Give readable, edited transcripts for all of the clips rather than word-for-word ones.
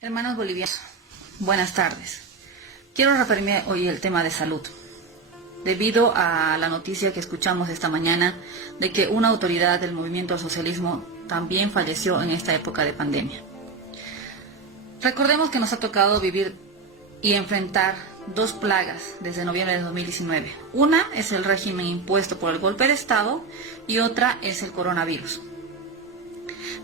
Hermanos bolivianos, buenas tardes. Quiero referirme hoy al tema de salud, debido a la noticia que escuchamos esta mañana de que una autoridad del movimiento al socialismo también falleció en esta época de pandemia. Recordemos que nos ha tocado vivir y enfrentar dos plagas desde noviembre de 2019. Una es el régimen impuesto por el golpe de Estado y otra es el coronavirus,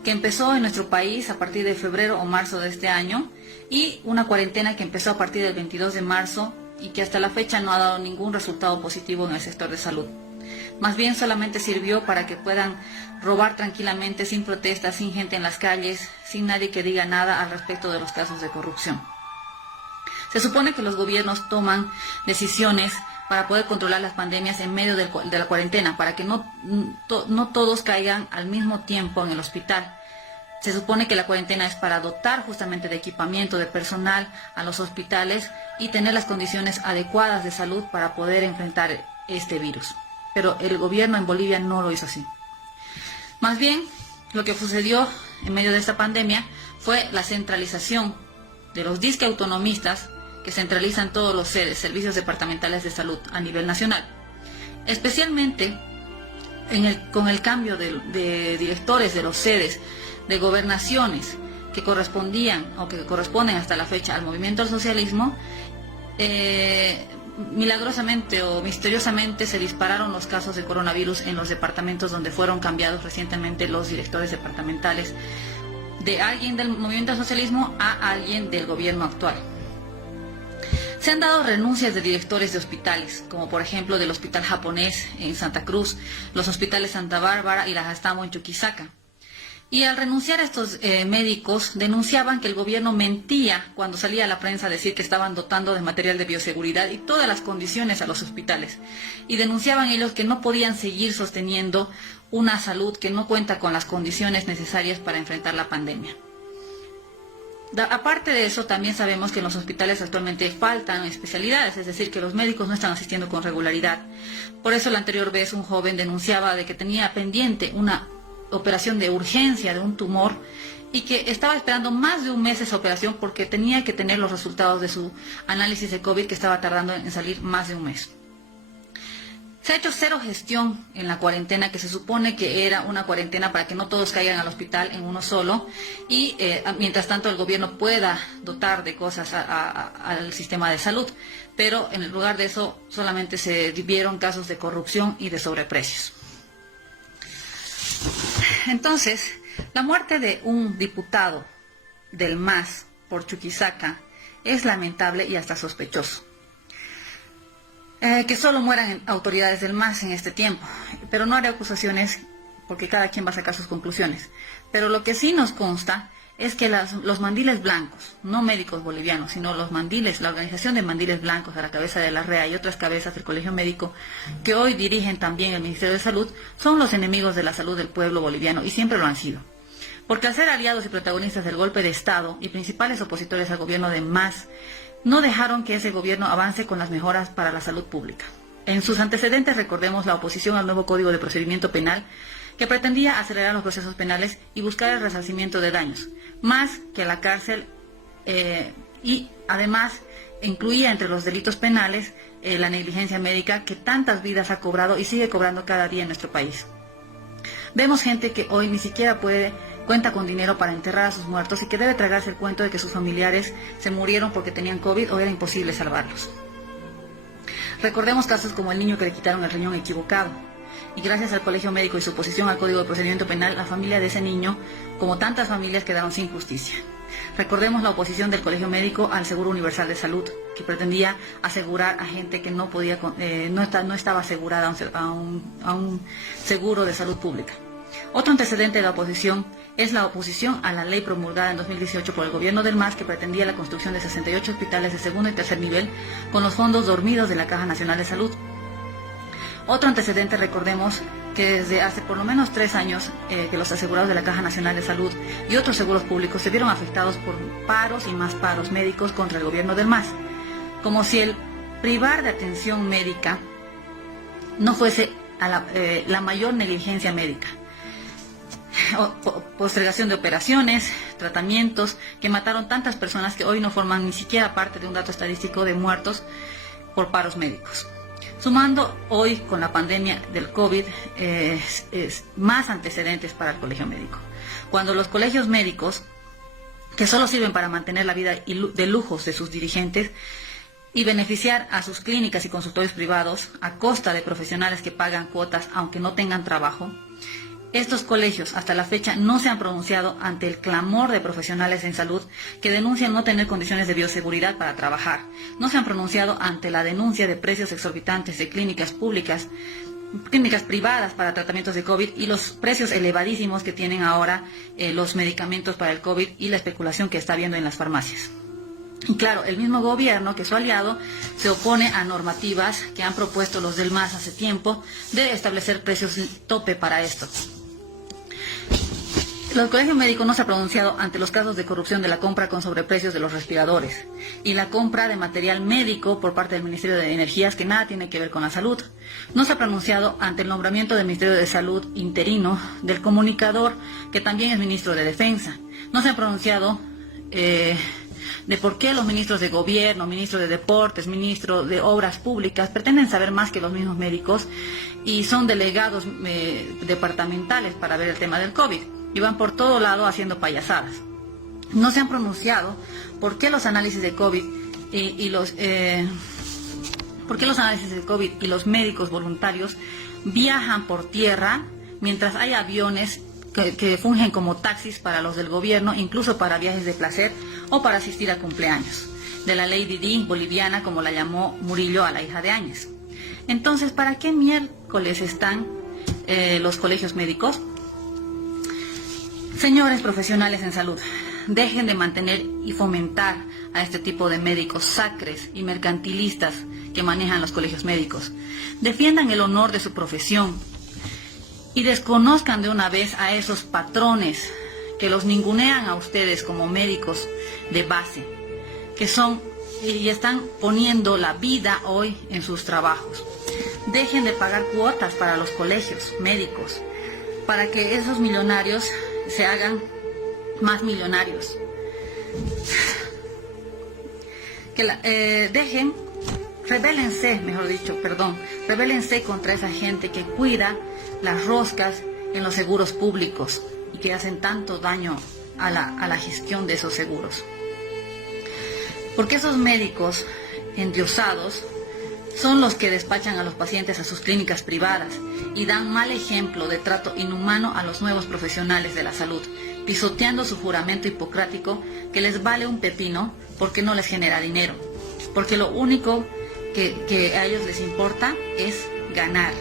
que empezó en nuestro país a partir de febrero o marzo de este año, y una cuarentena que empezó a partir del 22 de marzo y que hasta la fecha no ha dado ningún resultado positivo en el sector de salud. Más bien solamente sirvió para que puedan robar tranquilamente, sin protestas, sin gente en las calles, sin nadie que diga nada al respecto de los casos de corrupción. Se supone que los gobiernos toman decisiones para poder controlar las pandemias en medio de la cuarentena, para que no todos caigan al mismo tiempo en el hospital. Se supone que la cuarentena es para dotar justamente de equipamiento, de personal a los hospitales y tener las condiciones adecuadas de salud para poder enfrentar este virus. Pero el gobierno en Bolivia no lo hizo así. Más bien, lo que sucedió en medio de esta pandemia fue la centralización de los disque autonomistas, que centralizan todos los sedes, servicios departamentales de salud a nivel nacional. Especialmente con el cambio de directores de los sedes, de gobernaciones que correspondían o que corresponden hasta la fecha al movimiento al socialismo, milagrosamente o misteriosamente se dispararon los casos de coronavirus en los departamentos donde fueron cambiados recientemente los directores departamentales, de alguien del movimiento al socialismo a alguien del gobierno actual. Se han dado renuncias de directores de hospitales, como por ejemplo del Hospital Japonés en Santa Cruz, los hospitales Santa Bárbara y la Jastamo en Chuquisaca. Y al renunciar a estos médicos, denunciaban que el gobierno mentía cuando salía a la prensa a decir que estaban dotando de material de bioseguridad y todas las condiciones a los hospitales. Y denunciaban ellos que no podían seguir sosteniendo una salud que no cuenta con las condiciones necesarias para enfrentar la pandemia. Aparte de eso, también sabemos que en los hospitales actualmente faltan especialidades, es decir, que los médicos no están asistiendo con regularidad. Por eso la anterior vez un joven denunciaba de que tenía pendiente una operación de urgencia de un tumor y que estaba esperando más de un mes esa operación porque tenía que tener los resultados de su análisis de COVID, que estaba tardando en salir más de un mes. Se ha hecho cero gestión en la cuarentena, que se supone que era una cuarentena para que no todos caigan al hospital en uno solo, y mientras tanto el gobierno pueda dotar de cosas al sistema de salud, pero en lugar de eso solamente se vieron casos de corrupción y de sobreprecios. Entonces, la muerte de un diputado del MAS por Chuquisaca es lamentable y hasta sospechoso. Que solo mueran autoridades del MAS en este tiempo, pero no haré acusaciones porque cada quien va a sacar sus conclusiones. Pero lo que sí nos consta es que los mandiles blancos, no médicos bolivianos, sino los mandiles, la organización de mandiles blancos a la cabeza de la REA y otras cabezas del Colegio Médico, que hoy dirigen también el Ministerio de Salud, son los enemigos de la salud del pueblo boliviano y siempre lo han sido. Porque al ser aliados y protagonistas del golpe de Estado y principales opositores al gobierno de MAS, no dejaron que ese gobierno avance con las mejoras para la salud pública. En sus antecedentes recordemos la oposición al nuevo Código de Procedimiento Penal, que pretendía acelerar los procesos penales y buscar el resarcimiento de daños, más que la cárcel, y además incluía entre los delitos penales la negligencia médica, que tantas vidas ha cobrado y sigue cobrando cada día en nuestro país. Vemos gente que hoy ni siquiera cuenta con dinero para enterrar a sus muertos y que debe tragarse el cuento de que sus familiares se murieron porque tenían COVID o era imposible salvarlos. Recordemos casos como el niño que le quitaron el riñón equivocado, y gracias al Colegio Médico y su oposición al Código de Procedimiento Penal, la familia de ese niño, como tantas familias, quedaron sin justicia. Recordemos la oposición del Colegio Médico al Seguro Universal de Salud, que pretendía asegurar a gente que no estaba asegurada a un seguro de salud pública. Otro antecedente de la oposición es la oposición a la ley promulgada en 2018 por el gobierno del MAS, que pretendía la construcción de 68 hospitales de segundo y tercer nivel con los fondos dormidos de la Caja Nacional de Salud. Otro antecedente, recordemos que desde hace por lo menos 3 años que los asegurados de la Caja Nacional de Salud y otros seguros públicos se vieron afectados por paros y más paros médicos contra el gobierno del MAS, como si el privar de atención médica no fuese la mayor negligencia médica. postergación de operaciones, tratamientos que mataron tantas personas que hoy no forman ni siquiera parte de un dato estadístico de muertos por paros médicos. Sumando hoy con la pandemia del COVID es más antecedentes para el colegio médico. Cuando los colegios médicos, que solo sirven para mantener la vida de lujos de sus dirigentes y beneficiar a sus clínicas y consultorios privados a costa de profesionales que pagan cuotas aunque no tengan trabajo, estos colegios hasta la fecha no se han pronunciado ante el clamor de profesionales en salud que denuncian no tener condiciones de bioseguridad para trabajar. No se han pronunciado ante la denuncia de precios exorbitantes de clínicas públicas, clínicas privadas para tratamientos de COVID y los precios elevadísimos que tienen ahora los medicamentos para el COVID y la especulación que está habiendo en las farmacias. Y claro, el mismo gobierno, que es su aliado, se opone a normativas que han propuesto los del MAS hace tiempo de establecer precios tope para esto. El Colegio Médico no se ha pronunciado ante los casos de corrupción de la compra con sobreprecios de los respiradores y la compra de material médico por parte del Ministerio de Energías que nada tiene que ver con la salud. No se ha pronunciado ante el nombramiento del Ministerio de Salud interino del comunicador que también es ministro de Defensa. No se ha pronunciado de por qué los ministros de Gobierno, ministro de Deportes, ministro de Obras Públicas pretenden saber más que los mismos médicos y son delegados departamentales para ver el tema del COVID. Y van por todo lado haciendo payasadas. No se han pronunciado por qué los análisis de COVID y los médicos voluntarios viajan por tierra mientras hay aviones que fungen como taxis para los del gobierno, incluso para viajes de placer o para asistir a cumpleaños de la Lady Di boliviana, como la llamó Murillo a la hija de Áñez. Entonces, ¿para qué miércoles están los colegios médicos? Señores profesionales en salud, dejen de mantener y fomentar a este tipo de médicos sacres y mercantilistas que manejan los colegios médicos. Defiendan el honor de su profesión y desconozcan de una vez a esos patrones que los ningunean a ustedes como médicos de base, que son y están poniendo la vida hoy en sus trabajos. Dejen de pagar cuotas para los colegios médicos, para que esos millonarios se hagan más millonarios. Rebélense contra esa gente que cuida las roscas en los seguros públicos y que hacen tanto daño a la gestión de esos seguros. Porque esos médicos endiosados son los que despachan a los pacientes a sus clínicas privadas y dan mal ejemplo de trato inhumano a los nuevos profesionales de la salud, pisoteando su juramento hipocrático que les vale un pepino porque no les genera dinero, porque lo único que a ellos les importa es ganar.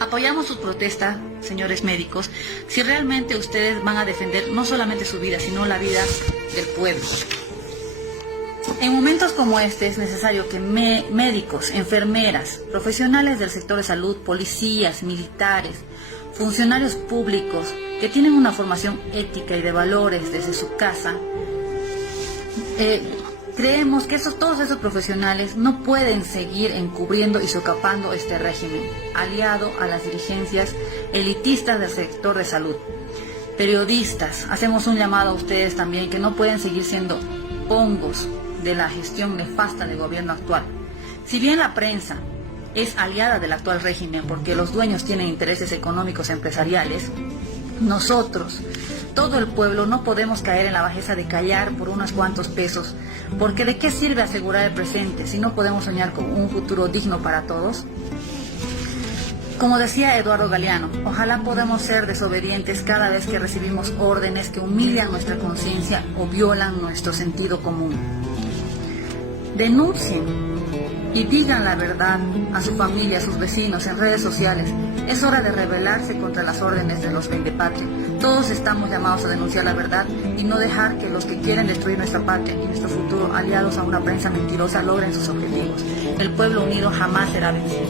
Apoyamos su protesta, señores médicos, si realmente ustedes van a defender no solamente su vida, sino la vida del pueblo. En momentos como este es necesario que médicos, enfermeras, profesionales del sector de salud, policías, militares, funcionarios públicos que tienen una formación ética y de valores desde su casa, creemos que todos esos profesionales no pueden seguir encubriendo y socapando este régimen, aliado a las dirigencias elitistas del sector de salud. Periodistas, hacemos un llamado a ustedes también que no pueden seguir siendo hongos de la gestión nefasta del gobierno actual. Si bien la prensa es aliada del actual régimen porque los dueños tienen intereses económicos empresariales, nosotros, todo el pueblo, no podemos caer en la bajeza de callar por unos cuantos pesos, porque ¿de qué sirve asegurar el presente si no podemos soñar con un futuro digno para todos? Como decía Eduardo Galeano, ojalá podamos ser desobedientes cada vez que recibimos órdenes que humillan nuestra conciencia o violan nuestro sentido común. Denuncien y digan la verdad a su familia, a sus vecinos, en redes sociales. Es hora de rebelarse contra las órdenes de los vendepatria. Todos estamos llamados a denunciar la verdad y no dejar que los que quieren destruir nuestra patria y nuestro futuro, aliados a una prensa mentirosa, logren sus objetivos. El pueblo unido jamás será vencido.